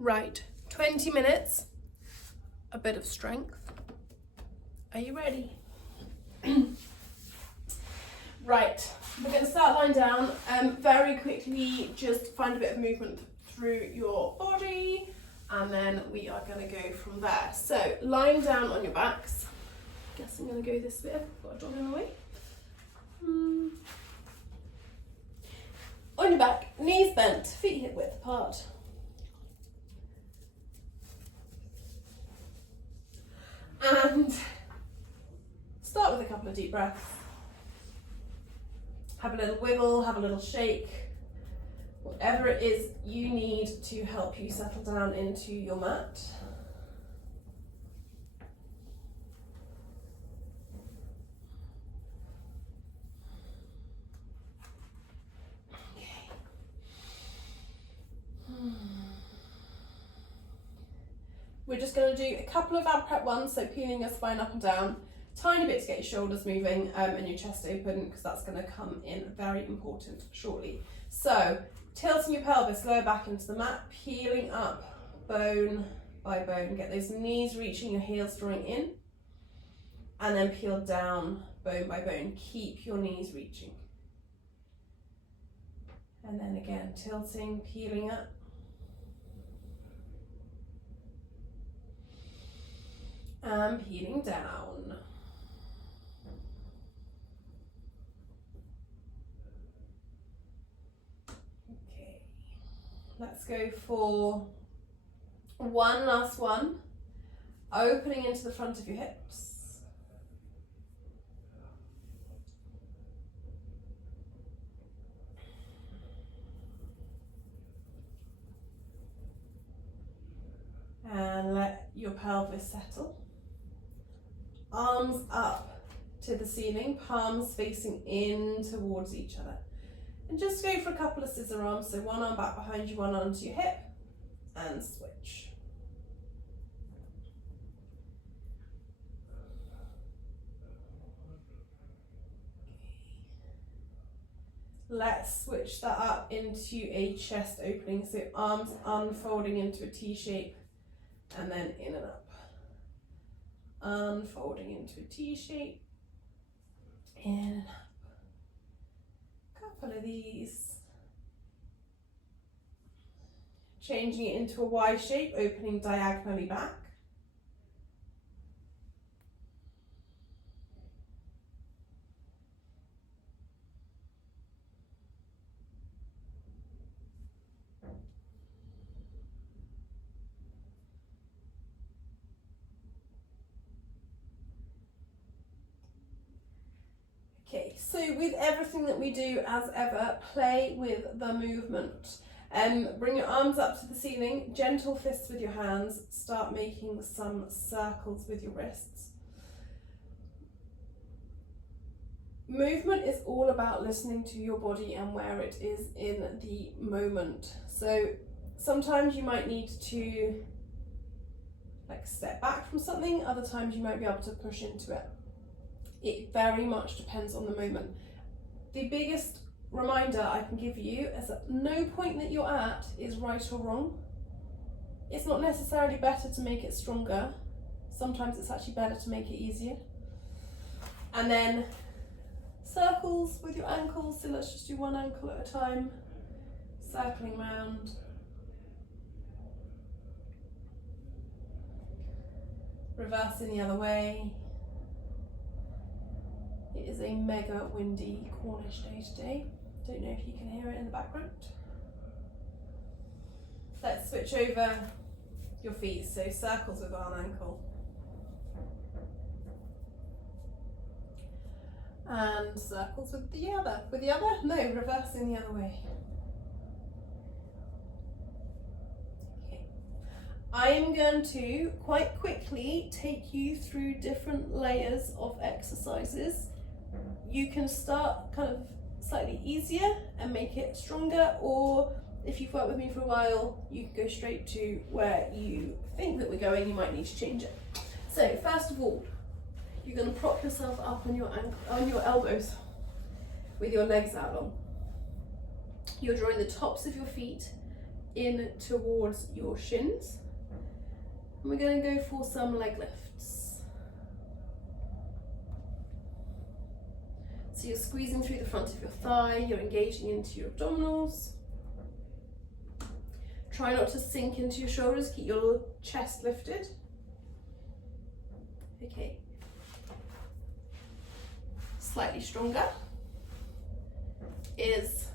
Right, 20 minutes, a bit of strength. Are you ready? Right, we're going to start lying down. Very quickly, just find a bit of movement through your body, and then we are going to go from there. So, lying down on your backs. Guess I'm going to go this bit. I've got a dog in the way. On your back, knees bent, feet hip width apart. And start with a couple of deep breaths. Have a little wiggle, have a little shake. Whatever it is you need to help you settle down into your mat. We're just going to do a couple of ab prep ones, so peeling your spine up and down, tiny bit to get your shoulders moving and your chest open, because that's going to come in very important shortly. So, tilting your pelvis, lower back into the mat, peeling up bone by bone. Get those knees reaching, your heels drawing in, and then peel down bone by bone. Keep your knees reaching. And then again, tilting, peeling up. And peeling down. Okay, let's go for one last one. Opening into the front of your hips. And let your pelvis settle. Arms up to the ceiling, palms facing in towards each other. And just go for a couple of scissor arms, so one arm back behind you, one arm to your hip, and switch. Let's switch that up into a chest opening, so arms unfolding into a T shape, and then in and up. Unfolding into a T shape, in and up. Couple of these. Changing it into a Y shape, opening diagonally back. Okay, so with everything that we do, as ever, play with the movement. Bring your arms up to the ceiling, gentle fists with your hands, start making some circles with your wrists. Movement is all about listening to your body and where it is in the moment. So sometimes you might need to step back from something, other times you might be able to push into it. It very much depends on the moment. The biggest reminder I can give you is that no point that you're at is right or wrong. It's not necessarily better to make it stronger. Sometimes it's actually better to make it easier. And then circles with your ankles, so let's just do one ankle at a time, circling round. Reversing the other way. It is a mega windy Cornish day today. Don't know if you can hear it in the background. Let's switch over your feet, so circles with one ankle. And circles with the other. With the other? No, reversing the other way. Okay. I am going to quite quickly take you through different layers of exercises. You can start kind of slightly easier and make it stronger, or if you've worked with me for a while, you can go straight to where you think that we're going. You might need to change it. So first of all, you're going to prop yourself up on your elbows with your legs out long. You're drawing the tops of your feet in towards your shins. And we're going to go for some leg lifts. So you're squeezing through the front of your thigh, you're engaging into your abdominals. Try not to sink into your shoulders, keep your chest lifted. Okay. Slightly stronger is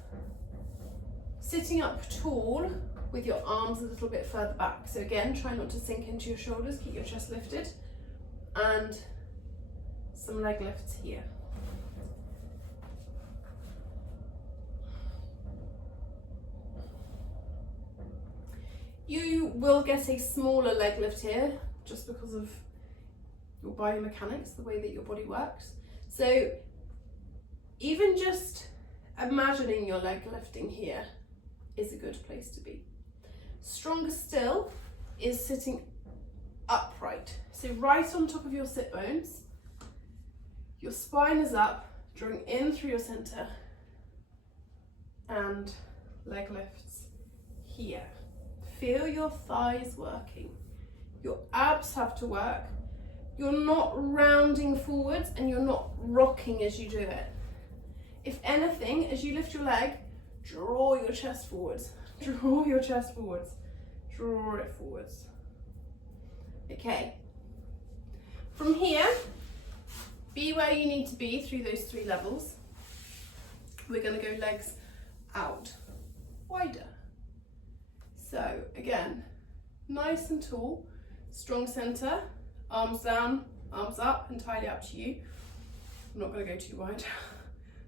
sitting up tall with your arms a little bit further back. So again, try not to sink into your shoulders, keep your chest lifted, and some leg lifts here. You will get a smaller leg lift here just because of your biomechanics, the way that your body works. So even just imagining your leg lifting here is a good place to be. Stronger still is sitting upright. So right on top of your sit bones, your spine is up, drawing in through your center, and leg lifts here. Feel your thighs working. Your abs have to work. You're not rounding forwards and you're not rocking as you do it. If anything, as you lift your leg, draw your chest forwards. Draw your chest forwards. Draw it forwards. Okay. From here, be where you need to be through those 3 levels. We're going to go legs out, wider. So again, nice and tall, strong center, arms down, arms up, entirely up to you. I'm not going to go too wide.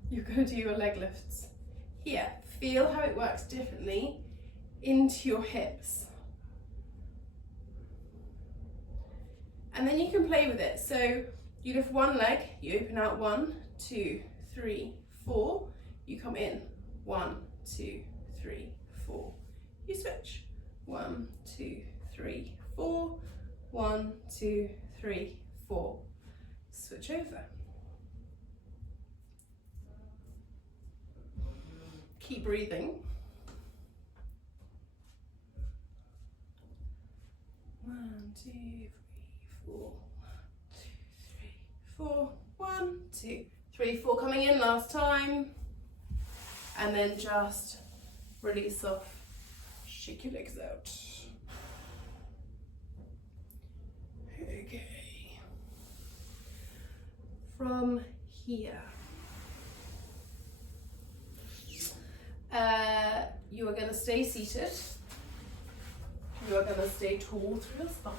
You're going to do your leg lifts. Here, feel how it works differently into your hips. And then you can play with it. So you lift one leg, you open out 1, 2, 3, 4. You come in, 1, 2, 3, 4. You switch. 1, 2, 3, 4. 1, 2, 3, 4. Switch over. Keep breathing. 1, 2, 3, 4. 1, 2, 3, 4. 1, 2, 3, 4. Coming in last time. And then just release off. Shake your legs out. Okay. From here, you are going to stay seated. You are going to stay tall through your spine.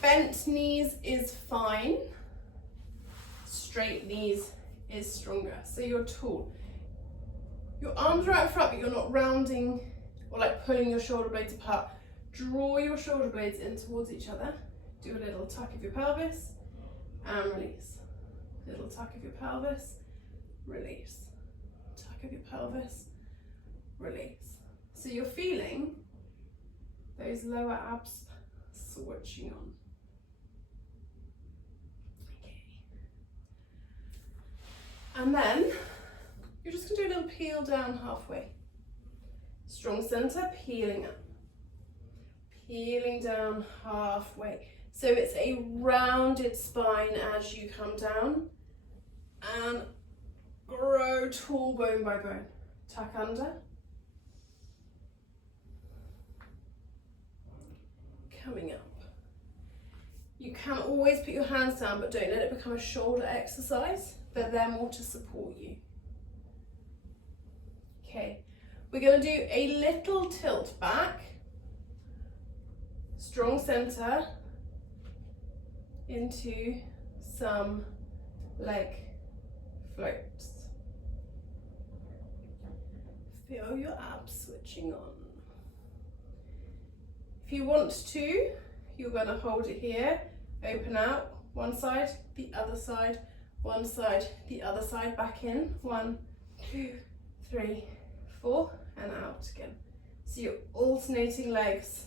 Bent knees is fine. Straight knees is stronger. So you're tall. Your arms are out front, but you're not rounding or like pulling your shoulder blades apart. Draw your shoulder blades in towards each other. Do a little tuck of your pelvis and release. Little tuck of your pelvis, release. Tuck of your pelvis, release. So you're feeling those lower abs switching on. Okay. And then you're just going to do a little peel down halfway. Strong center, peeling up. Peeling down halfway. So it's a rounded spine as you come down. And grow tall bone by bone. Tuck under. Coming up. You can always put your hands down, but don't let it become a shoulder exercise. They're there more to support you. Okay, we're going to do a little tilt back, strong center, into some leg floats. Feel your abs switching on. If you want to, you're going to hold it here, open out, one side, the other side, one side, the other side, back in, 1, 2, 3, 4, and out again. So you're alternating legs.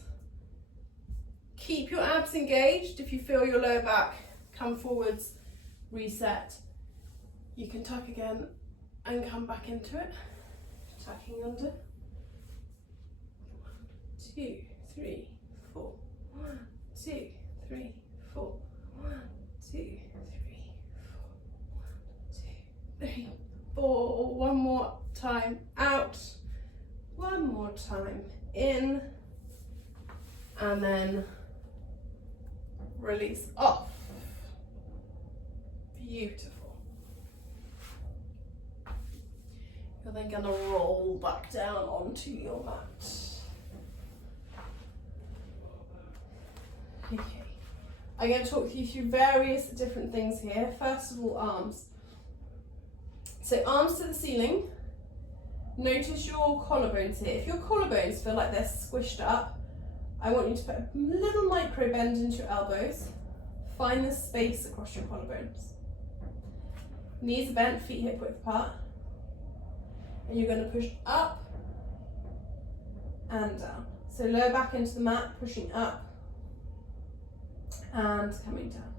Keep your abs engaged. If you feel your lower back, come forwards, reset. You can tuck again and come back into it. Tucking under, 2, 3, 4. 1, 2, 3, 4. 1, 2, 3, 4. 1, 2, 3, 4. One more time. Out. One more time. In. And then release off. Beautiful. You're then going to roll back down onto your mat. Okay. I'm going to talk you through various different things here. First of all, arms. So arms to the ceiling. Notice your collarbones here. If your collarbones feel like they're squished up, I want you to put a little micro bend into your elbows. Find the space across your collarbones. Knees are bent, feet hip width apart. And you're going to push up and down. So lower back into the mat, pushing up and coming down.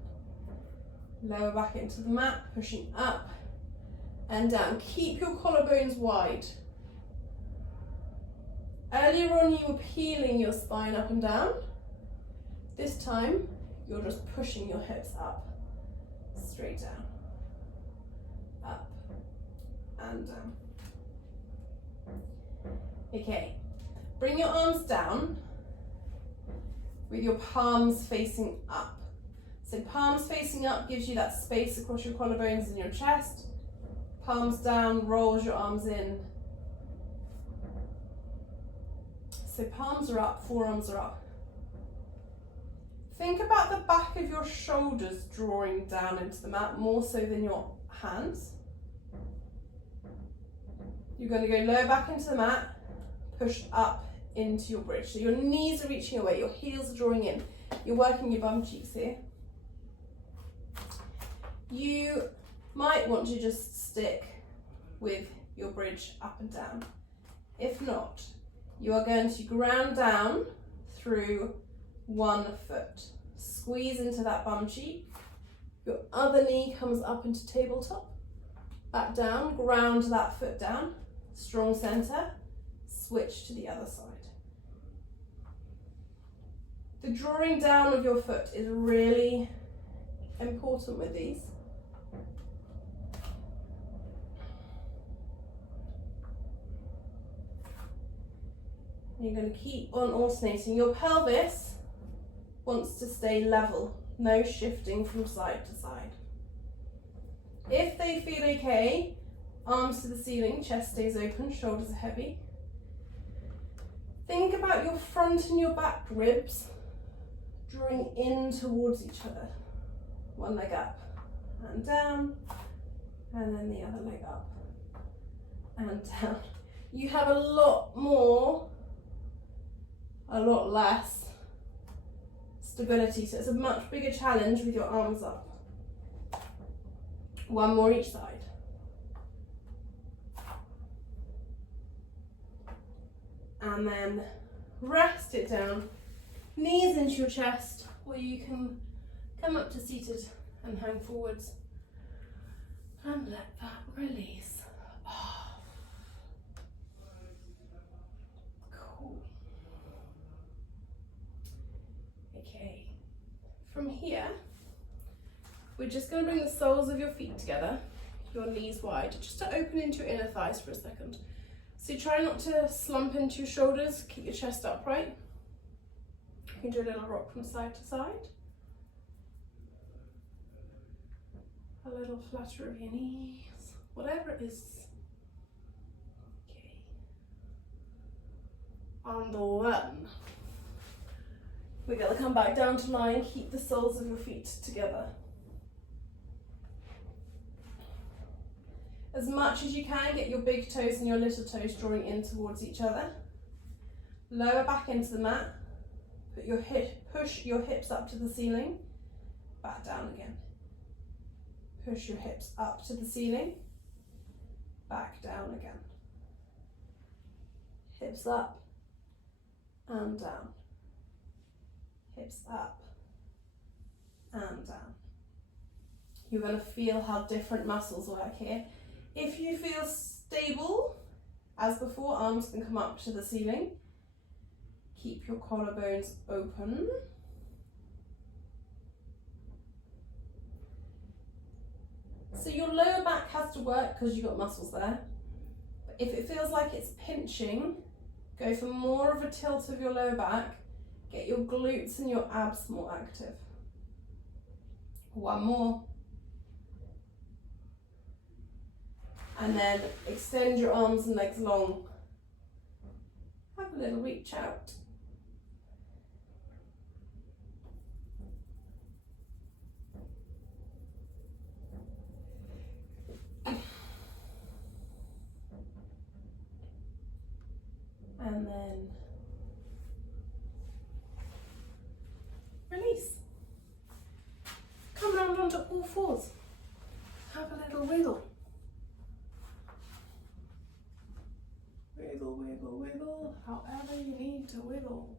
Lower back into the mat, pushing up and down. Keep your collarbones wide. Earlier on you were peeling your spine up and down. This time you're just pushing your hips up, straight down, up and down. Okay, bring your arms down with your palms facing up. So palms facing up gives you that space across your collarbones and your chest. Palms down rolls your arms in. So palms are up, forearms are up. Think about the back of your shoulders drawing down into the mat more so than your hands. You're going to go lower back into the mat, push up into your bridge. So your knees are reaching away, your heels are drawing in. You're working your bum cheeks here. You might want to just stick with your bridge up and down. If not, you are going to ground down through one foot. Squeeze into that bum cheek. Your other knee comes up into tabletop. Back down, ground that foot down. Strong center. Switch to the other side. The drawing down of your foot is really important with these. You're going to keep on alternating. Your pelvis wants to stay level, no shifting from side to side. If they feel okay, arms to the ceiling, chest stays open, shoulders are heavy. Think about your front and your back ribs drawing in towards each other. One leg up and down, and then the other leg up and down. You have a lot less stability, so it's a much bigger challenge with your arms up. One more each side. And then rest it down, knees into your chest, or you can come up to seated and hang forwards and let that release. Cool. Okay, from here, we're just going to bring the soles of your feet together, your knees wide, just to open into your inner thighs for a second. So try not to slump into your shoulders, keep your chest upright. You can do a little rock from side to side. A little flutter of your knees, whatever it is. Okay. On the one, we're going to come back down to lying, keep the soles of your feet together. As much as you can, get your big toes and your little toes drawing in towards each other. Lower back into the mat. Push your hips up to the ceiling. Back down again. Push your hips up to the ceiling. Back down again. Hips up and down. Hips up and down. You're going to feel how different muscles work here. If you feel stable, as before, arms can come up to the ceiling. Keep your collarbones open. So your lower back has to work because you've got muscles there. But if it feels like it's pinching, go for more of a tilt of your lower back. Get your glutes and your abs more active. One more. And then extend your arms and legs long. Have a little reach out. And then release. Come round onto all fours. Have a little wiggle. Wiggle, wiggle, wiggle, however you need to wiggle.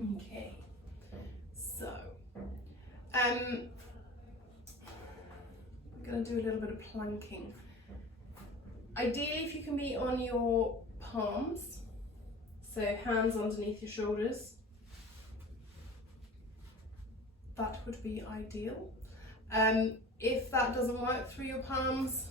Okay, so we're going to do a little bit of planking. Ideally, if you can be on your palms, so hands underneath your shoulders, that would be ideal. If that doesn't work through your palms,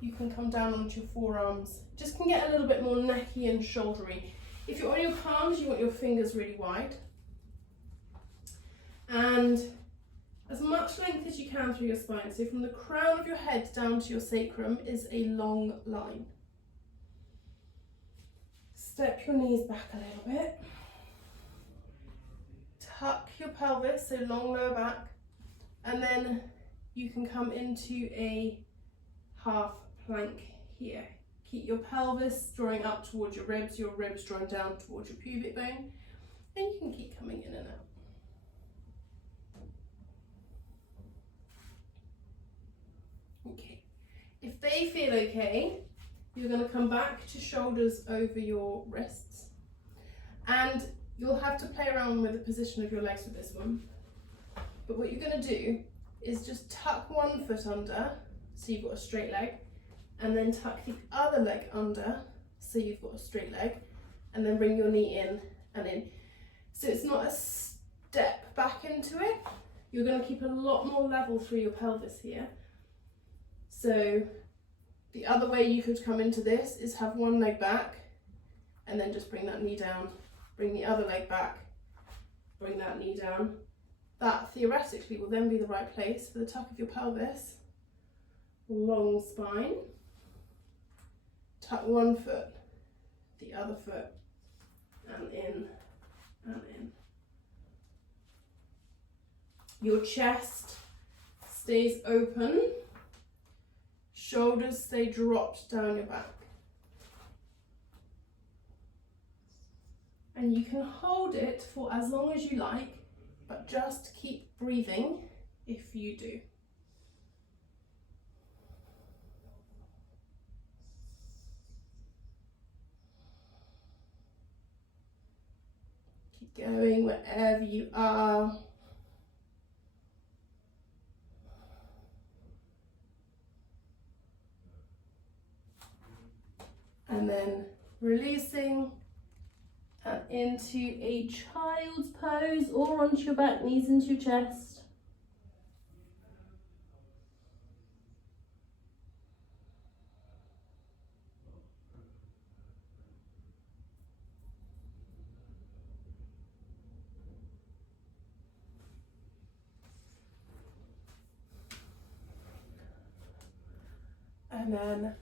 you can come down onto your forearms. Just can get a little bit more necky and shouldery. If you're on your palms, you want your fingers really wide. And as much length as you can through your spine. So from the crown of your head down to your sacrum is a long line. Step your knees back a little bit. Tuck your pelvis, so long lower back. And then you can come into a half plank here. Keep your pelvis drawing up towards your ribs drawing down towards your pubic bone, and you can keep coming in and out. Okay, if they feel okay, you're going to come back to shoulders over your wrists, and you'll have to play around with the position of your legs with this one. But what you're going to do is just tuck one foot under, so you've got a straight leg, and then tuck the other leg under, so you've got a straight leg, and then bring your knee in and in. So it's not a step back into it. You're going to keep a lot more level through your pelvis here. So the other way you could come into this is have one leg back, and then just bring that knee down, bring the other leg back, bring that knee down. That theoretically will then be the right place for the tuck of your pelvis. Long spine. Tuck one foot, the other foot, and in, and in. Your chest stays open. Shoulders stay dropped down your back. And you can hold it for as long as you like, but just keep breathing if you do. Keep going wherever you are. And then releasing and into a child's pose, or onto your back, knees into your chest. And then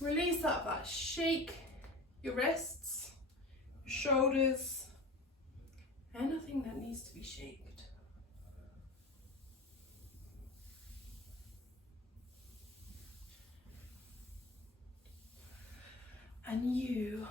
release up that, shake your wrists, shoulders, anything that needs to be shaked. And you